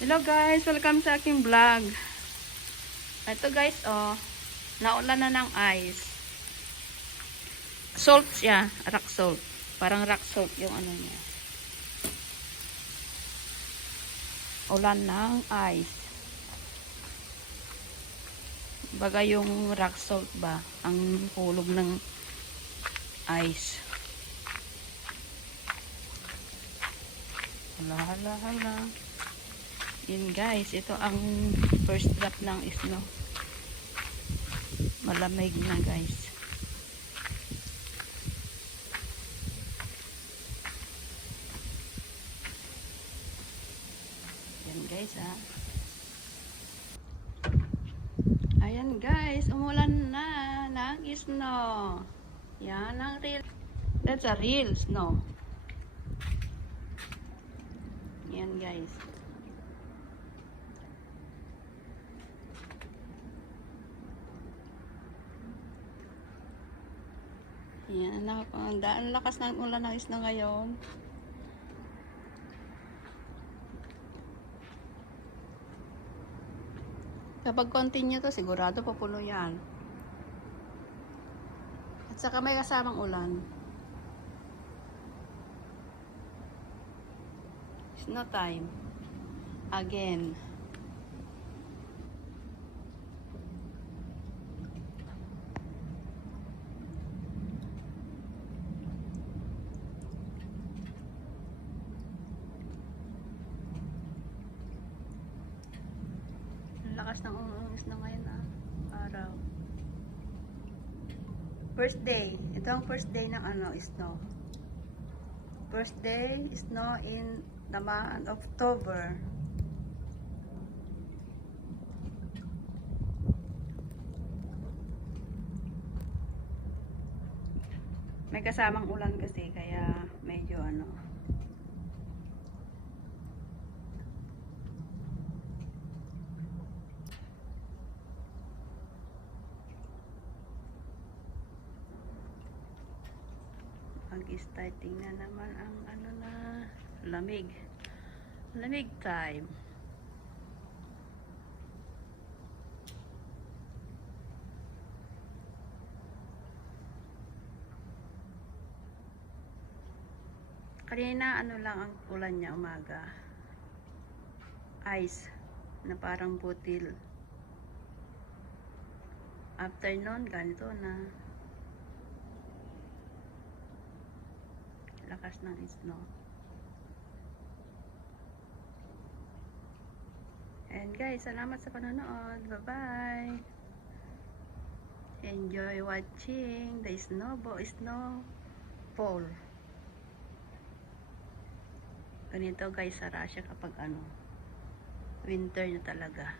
Hello guys, welcome sa aking vlog. Ito guys, oh, naulan na ng ice. Salt siya, rock salt. Parang rock salt yung ano niya. Ulan ng ice. Baga yung rock salt ba, ang hulog ng ice. Hala. Yun guys, ito ang first drop ng snow. Malamig na guys. Yan guys ha. Ayan guys, umulan na ng snow. Yan ang real. That's a real snow. Yan guys. Yan, ang lakas ng ulan ng snow ngayon. Kapag continue to, sigurado papulo yan. At saka may kasamang ulan. Snow time. Again. Lakas ng ungis na ngayon araw. First day. Ito ang first day ng snow. First day snow in the month of October. May kasamang ulan kasi kaya medyo mag-starting na naman ang lamig time. Kanina lang ang ulan niya umaga, ice na parang butil. Afternoon ganito na lakas ng snow. And guys, salamat sa panonood. Bye bye. Enjoy watching the snowfall. Ganito guys sa Russia kapag winter na talaga.